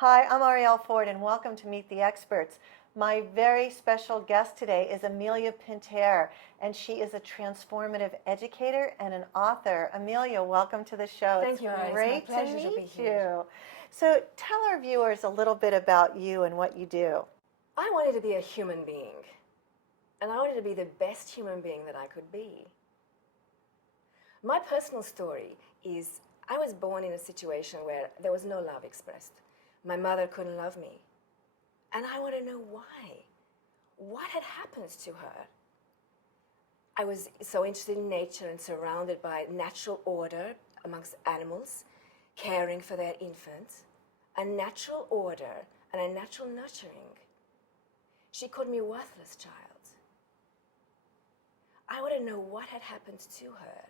Hi, I'm Arielle Ford, and welcome to Meet the Experts. My very special guest today is Amelia Pinter, and she is a transformative educator and an author. Amelia, welcome to the show. Thank you, Arielle. Great It's my pleasure to to be meet here. you. So tell our viewers a little bit about you and what you do. I wanted to be a human being, and I wanted to be the best human being that I could be. My personal story is I was born in a situation where there was no love expressed. My mother couldn't love me, and I want to know why. What had happened to her? I was so interested in nature and surrounded by natural order amongst animals, caring for their infants, a natural order and a natural nurturing. She called me a worthless child. I want to know what had happened to her.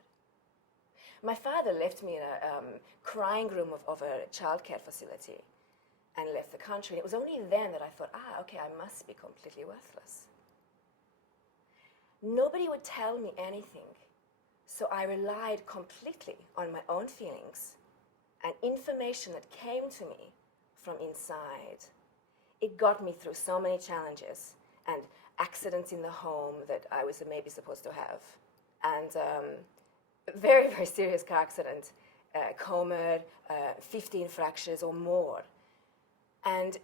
My father left me in a crying room of a childcare facility and left the country. And it was only then that I thought, okay, I must be completely worthless. Nobody would tell me anything, so I relied completely on my own feelings and information that came to me from inside. It got me through so many challenges and accidents in the home that I was maybe supposed to have. And very, very serious car accident, coma, 15 fractures or more. And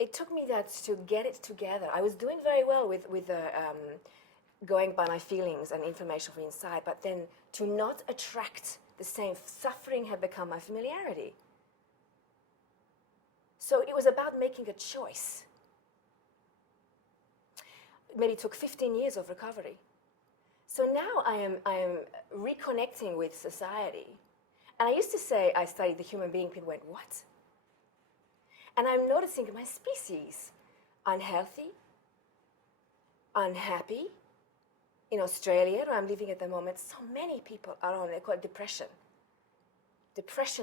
it took me that to get it together. I was doing very well with going by my feelings and information from inside, but then to not attract the same suffering had become my familiarity. So it was about making a choice. Maybe it took 15 years of recovery. So now I am reconnecting with society. And I used to say I studied the human being. People went, what? And I'm noticing my species, unhealthy, unhappy. In Australia, where I'm living at the moment, so many people are on, they call it depression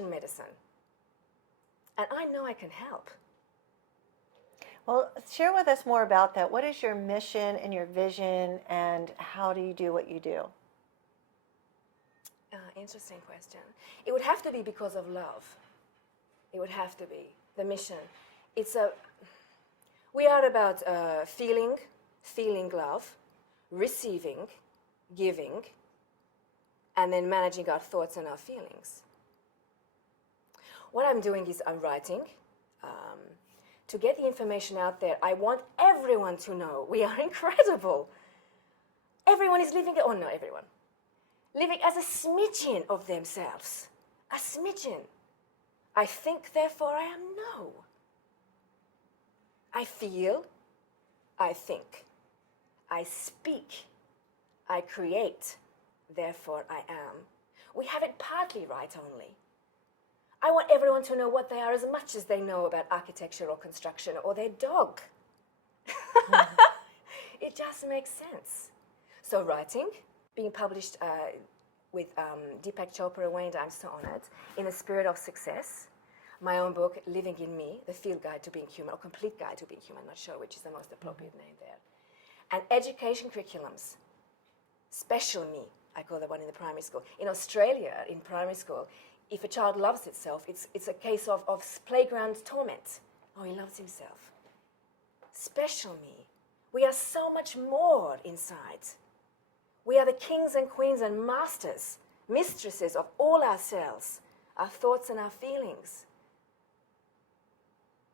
medicine. And I know I can help. Well, share with us more about that. What is your mission and your vision, and how do you do what you do? Interesting question. It would have to be because of love. It would have to be the mission. We are about feeling love, receiving, giving, and then managing our thoughts and our feelings. What I'm doing is I'm writing. To get the information out there, I want everyone to know we are incredible. Everyone is living, not everyone, living as a smidgen of themselves. A smidgen. I think, therefore I am. No. I feel, I think. I speak, I create, therefore I am. We have it partly right only. I want everyone to know what they are as much as they know about architecture or construction or their dog. It just makes sense. So writing, being published with Deepak Chopra, Wayne, I'm so honored, in the spirit of success. My own book, Living in Me, The Field Guide to Being Human, or Complete Guide to Being Human, not sure which is the most appropriate name there. And education curriculums, Special Me, I call the one in the primary school. In Australia, in primary school, if a child loves itself, it's a case of playground torment. Oh, he loves himself. Special Me. We are so much more inside. We are the kings and queens and masters, mistresses of all ourselves, our thoughts and our feelings.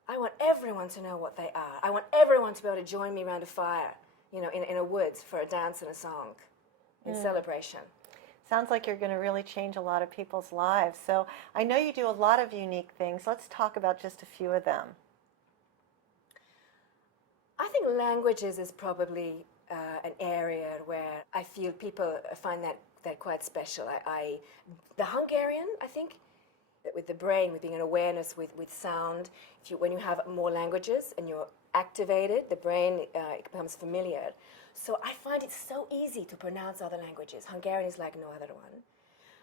I want everyone to know what they are. I want everyone to be able to join me around a fire, in a woods for a dance and a song, in celebration. Sounds like you're going to really change a lot of people's lives. So I know you do a lot of unique things. Let's talk about just a few of them. I think languages is probably an area where I feel people find that quite special. The Hungarian, I think, with the brain, with being an awareness, with sound. When you have more languages and you're activated, the brain it becomes familiar. So I find it so easy to pronounce other languages. Hungarian is like no other one.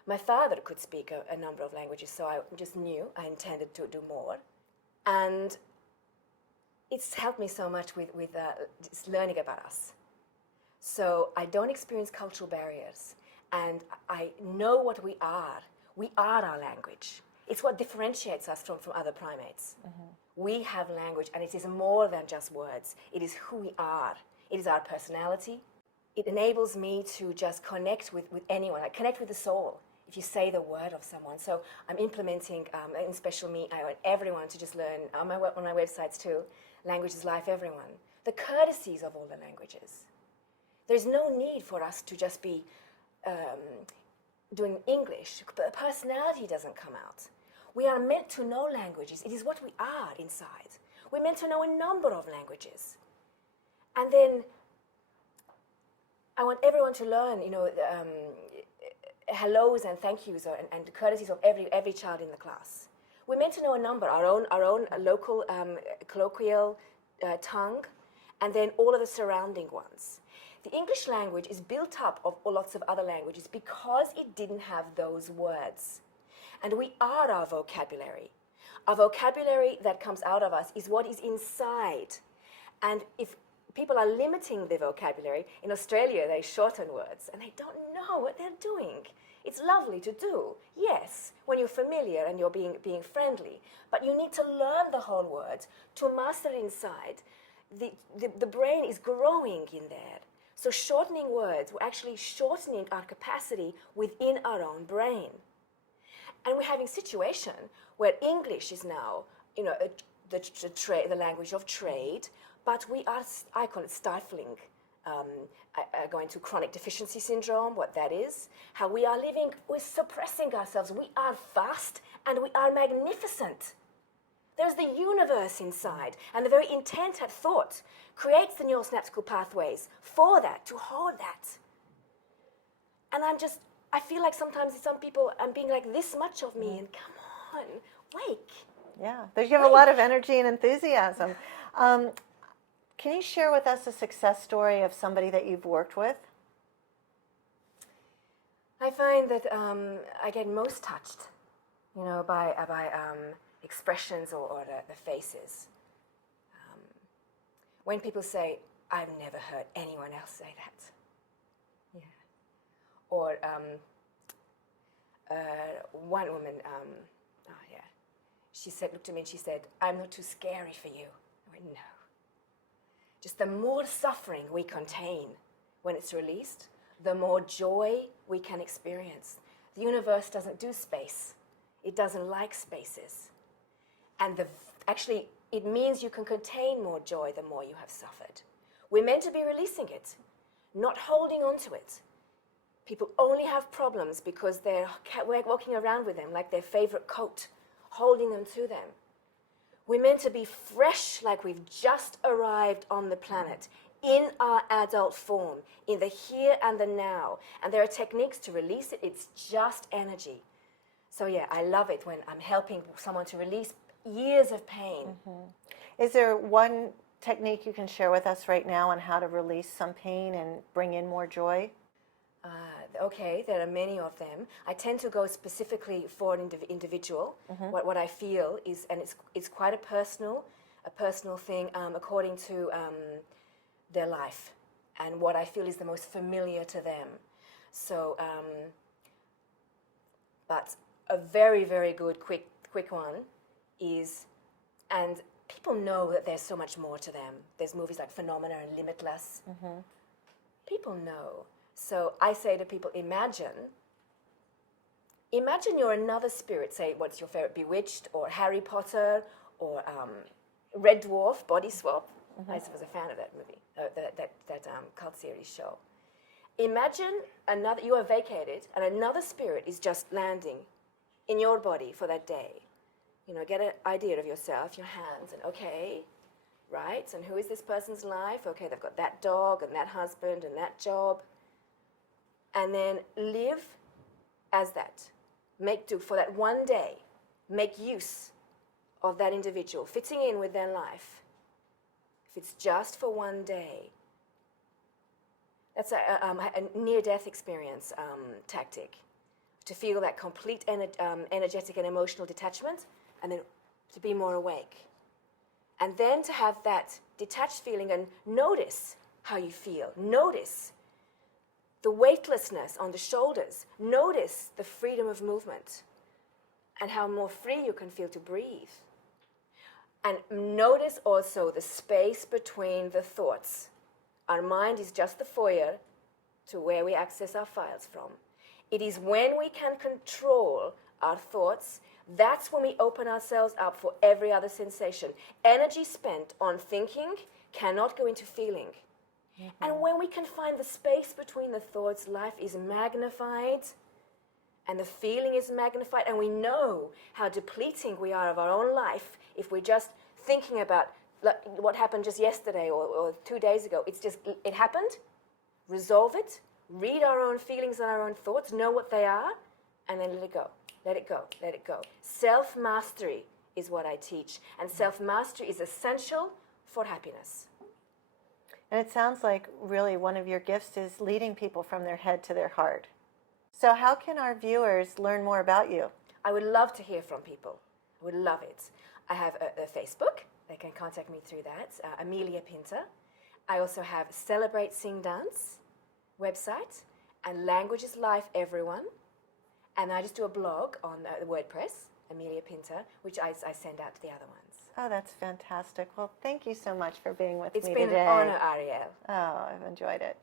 My father could speak a number of languages, so I just knew I intended to do more. And it's helped me so much with just learning about us. So I don't experience cultural barriers. And I know what we are. We are our language. It's what differentiates us from other primates. We have language, and it is more than just words. It is who we are. It is our personality. It enables me to just connect with anyone, like connect with the soul, if you say the word of someone. So I'm implementing, in Special Me, I want everyone to just learn, on my websites too, Language is Life, everyone. The courtesies of all the languages. There's no need for us to just be doing English, but the personality doesn't come out. We are meant to know languages. It is what we are inside. We're meant to know a number of languages. And then I want everyone to learn, hellos and thank yous and the courtesies of every child in the class. We're meant to know a number, our own local colloquial tongue, and then all of the surrounding ones. The English language is built up of lots of other languages because it didn't have those words. And we are our vocabulary. Our vocabulary that comes out of us is what is inside. And if people are limiting the vocabulary, in Australia they shorten words and they don't know what they're doing. It's lovely to do, yes, when you're familiar and you're being friendly, but you need to learn the whole word to master it inside. The brain is growing in there. So shortening words, we're actually shortening our capacity within our own brain. And we're having a situation where English is now, the language of trade, but we are, I call it stifling, going to chronic deficiency syndrome, what that is, how we are living, we're suppressing ourselves. We are vast and we are magnificent. There's the universe inside, and the very intent at thought creates the neural synaptical pathways for that, to hold that. And I feel like sometimes some people, I'm being like this much of me, and come on, wake. Yeah, you have a lot of energy and enthusiasm. Can you share with us a success story of somebody that you've worked with? I find that I get most touched, by expressions or the faces. When people say, I've never heard anyone else say that. Yeah. Or one woman, she looked at me and she said, I'm not too scary for you. I went, no. Just the more suffering we contain when it's released, the more joy we can experience. The universe doesn't do space. It doesn't like spaces. And actually, it means you can contain more joy the more you have suffered. We're meant to be releasing it, not holding on to it. People only have problems because we're walking around with them like their favorite coat, holding them to them. We're meant to be fresh like we've just arrived on the planet, in our adult form, in the here and the now. And there are techniques to release it. It's just energy. So yeah, I love it when I'm helping someone to release years of pain. Is there one technique you can share with us right now on how to release some pain and bring in more joy? Okay, there are many of them. I tend to go specifically for an individual. What I feel is, and it's quite a personal thing according to their life and what I feel is the most familiar to them. So, but a very, very good, quick one is, and people know that there's so much more to them. There's movies like Phenomena and Limitless. People know. So I say to people, imagine you're another spirit. Say, what's your favorite? Bewitched or Harry Potter or Red Dwarf, Body Swap. I was a fan of that movie, that cult series show. Imagine you are vacated and another spirit is just landing in your body for that day. Get an idea of yourself, your hands, and okay, right? And who is this person's life? Okay, they've got that dog and that husband and that job. And then live as that. Make do for that one day. make use of that individual fitting in with their life, if it's just for one day. That's a near-death experience tactic, to feel that complete energetic and emotional detachment, and then to be more awake. And then to have that detached feeling and notice how you feel. Notice the weightlessness on the shoulders. Notice the freedom of movement and how more free you can feel to breathe. And notice also the space between the thoughts. Our mind is just the foyer to where we access our files from. It is when we can control our thoughts, that's when we open ourselves up for every other sensation. Energy spent on thinking cannot go into feeling. Mm-hmm. And when we can find the space between the thoughts, life is magnified and the feeling is magnified, and we know how depleting we are of our own life if we're just thinking about what happened just yesterday or 2 days ago. It's just, it happened, resolve it, read our own feelings and our own thoughts, know what they are, and then let it go. Let it go, let it go. Self-mastery is what I teach, and self-mastery is essential for happiness. And it sounds like really one of your gifts is leading people from their head to their heart. So how can our viewers learn more about you? I would love to hear from people. I would love it. I have a Facebook. They can contact me through that, Amelia Pinter. I also have Celebrate Sing Dance website, and Language is Life Everyone. And I just do a blog on the WordPress, Amelia Pinter, which I send out to the other ones. Oh, that's fantastic. Well, thank you so much for being with It's me been today. an honor, Arielle. Oh, I've enjoyed it.